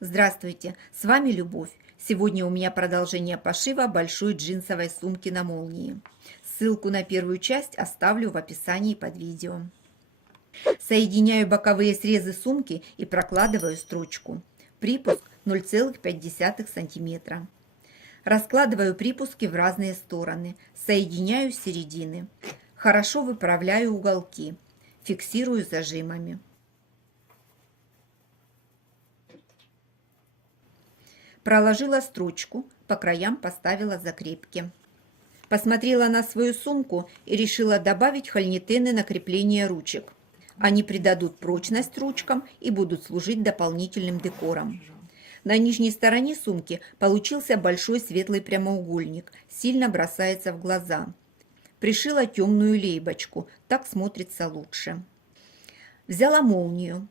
Здравствуйте, с вами Любовь. Сегодня у меня продолжение пошива большой джинсовой сумки на молнии. Ссылку на первую часть оставлю в описании под видео. Соединяю боковые срезы сумки и прокладываю строчку. Припуск 0,5 см. Раскладываю припуски в разные стороны, соединяю с середины. Хорошо выправляю уголки, фиксирую зажимами. Проложила строчку, по краям поставила закрепки. Посмотрела на свою сумку и решила добавить хольнитены на крепление ручек. Они придадут прочность ручкам и будут служить дополнительным декором. На нижней стороне сумки получился большой светлый прямоугольник, сильно бросается в глаза. Пришила темную лейбочку, так смотрится лучше. Взяла молнию.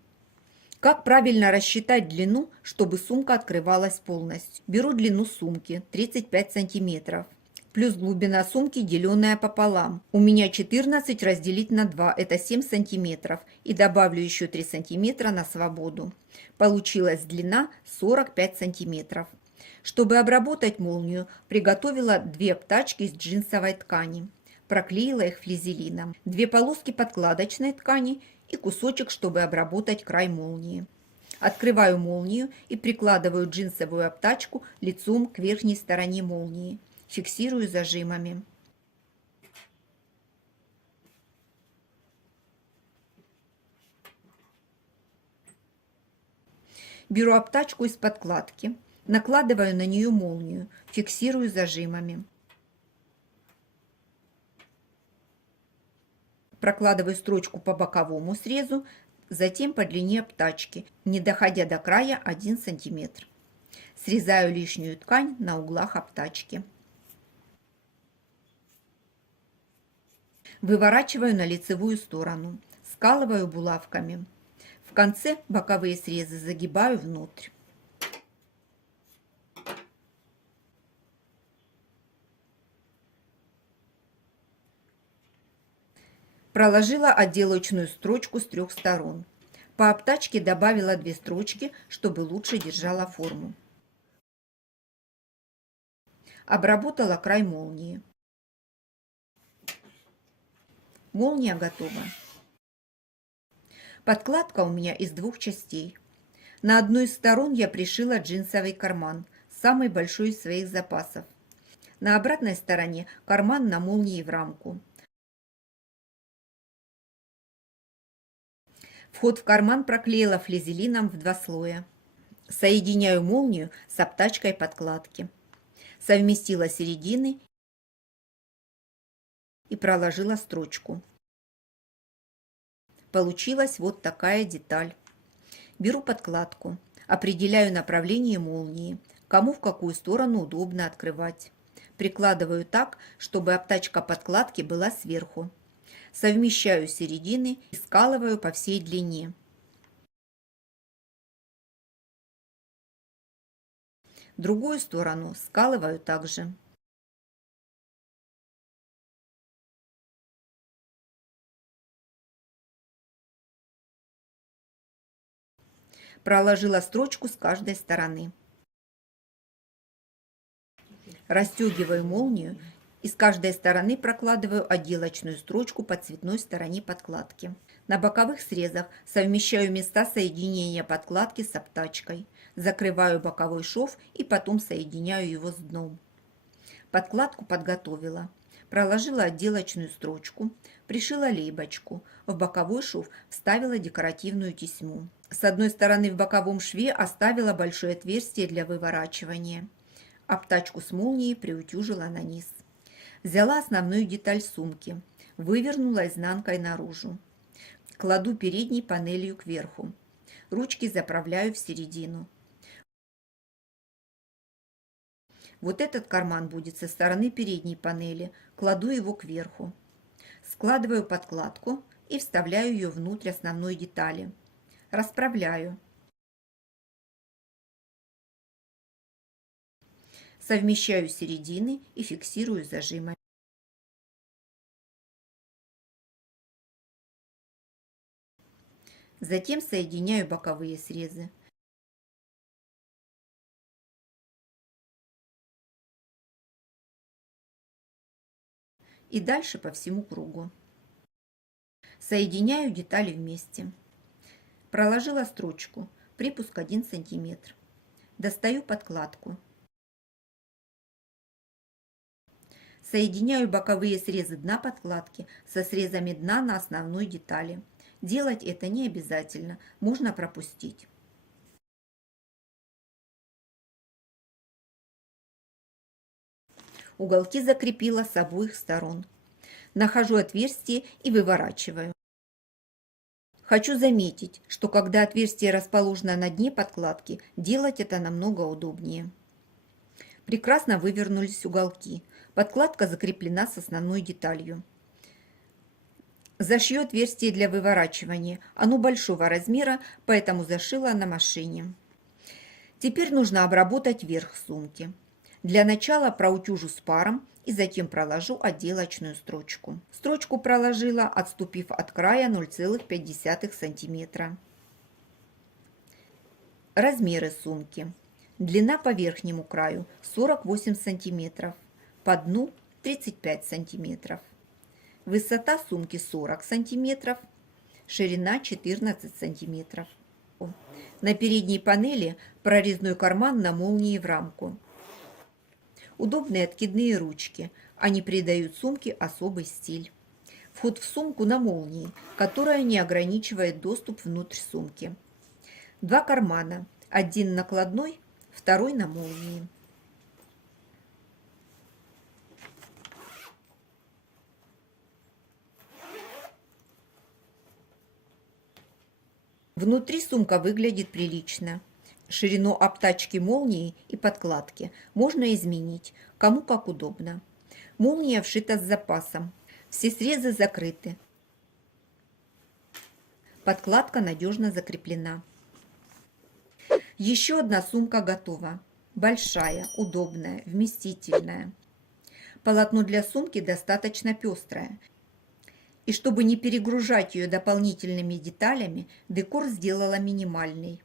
Как правильно рассчитать длину, чтобы сумка открывалась полностью? Беру длину сумки 35 сантиметров. Плюс глубина сумки, деленная пополам. У меня 14 разделить на 2, это 7 сантиметров. И добавлю еще 3 сантиметра на свободу. Получилась длина 45 сантиметров. Чтобы обработать молнию, приготовила 2 обтачки из джинсовой ткани. Проклеила их флизелином. 2 полоски подкладочной ткани и кусочек, чтобы обработать край молнии. Открываю молнию и прикладываю джинсовую обтачку лицом к верхней стороне молнии. Фиксирую зажимами. Беру обтачку из подкладки, накладываю на нее молнию, фиксирую зажимами. Прокладываю строчку по боковому срезу, затем по длине обтачки, не доходя до края 1 см. Срезаю лишнюю ткань на углах обтачки. Выворачиваю на лицевую сторону, скалываю булавками. В конце боковые срезы загибаю внутрь. Проложила отделочную строчку с 3 сторон. По обтачке добавила 2 строчки, чтобы лучше держала форму. Обработала край молнии. Молния готова. Подкладка у меня из 2 частей. На одной из сторон я пришила джинсовый карман, самый большой из своих запасов. На обратной стороне карман на молнии в рамку. Вход в карман проклеила флизелином в 2 слоя. Соединяю молнию с обтачкой подкладки. Совместила середины и проложила строчку. Получилась вот такая деталь. Беру подкладку, определяю направление молнии, кому в какую сторону удобно открывать. Прикладываю так, чтобы обтачка подкладки была сверху. Совмещаю середины и скалываю по всей длине. Другую сторону скалываю также. Проложила строчку с каждой стороны. Расстегиваю молнию и с каждой стороны прокладываю отделочную строчку по цветной стороне подкладки. На боковых срезах совмещаю места соединения подкладки с обтачкой. Закрываю боковой шов и потом соединяю его с дном. Подкладку подготовила. Проложила отделочную строчку, пришила лейбочку. В боковой шов вставила декоративную тесьму. С одной стороны в боковом шве оставила большое отверстие для выворачивания. Обтачку с молнией приутюжила на низ. Взяла основную деталь сумки, вывернула изнанкой наружу. Кладу передней панелью кверху. Ручки заправляю в середину. Вот этот карман будет со стороны передней панели. Кладу его кверху. Складываю подкладку и вставляю ее внутрь основной детали. Расправляю. Совмещаю середины и фиксирую зажимами. Затем соединяю боковые срезы. и дальше по всему кругу. Соединяю детали вместе. Проложила строчку, припуск 1 см. Достаю подкладку. Соединяю боковые срезы дна подкладки со срезами дна на основной детали. Делать это не обязательно, можно пропустить. Уголки закрепила с обоих сторон. Нахожу отверстие и выворачиваю. Хочу заметить, что когда отверстие расположено на дне подкладки, делать это намного удобнее. Прекрасно вывернулись уголки. Подкладка закреплена с основной деталью. Зашью отверстие для выворачивания. Оно большого размера, поэтому зашила на машине. Теперь нужно обработать верх сумки. Для начала проутюжу с паром и затем проложу отделочную строчку. Строчку проложила, отступив от края 0,5 см. Размеры сумки. Длина по верхнему краю 48 см, по дну 35 см. Высота сумки 40 см, ширина 14 см. На передней панели прорезной карман на молнии в рамку. Удобные откидные ручки. Они придают сумке особый стиль. Вход в сумку на молнии, которая не ограничивает доступ внутрь сумки. Два кармана. Один накладной, второй на молнии. Внутри сумка выглядит прилично. Ширину обтачки молнии и подкладки можно изменить, кому как удобно. Молния вшита с запасом. Все срезы закрыты. Подкладка надежно закреплена. Еще одна сумка готова. Большая, удобная, вместительная. Полотно для сумки достаточно пестрое. И чтобы не перегружать ее дополнительными деталями, декор сделала минимальный.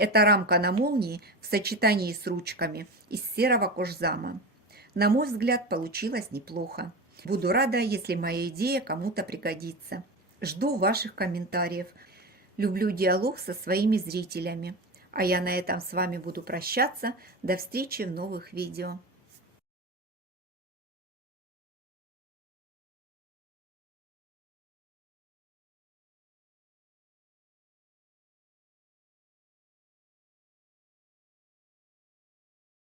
Это рамка на молнии в сочетании с ручками из серого кожзама. На мой взгляд, получилось неплохо. Буду рада, если моя идея кому-то пригодится. Жду ваших комментариев. Люблю диалог со своими зрителями. А я на этом с вами буду прощаться. До встречи в новых видео.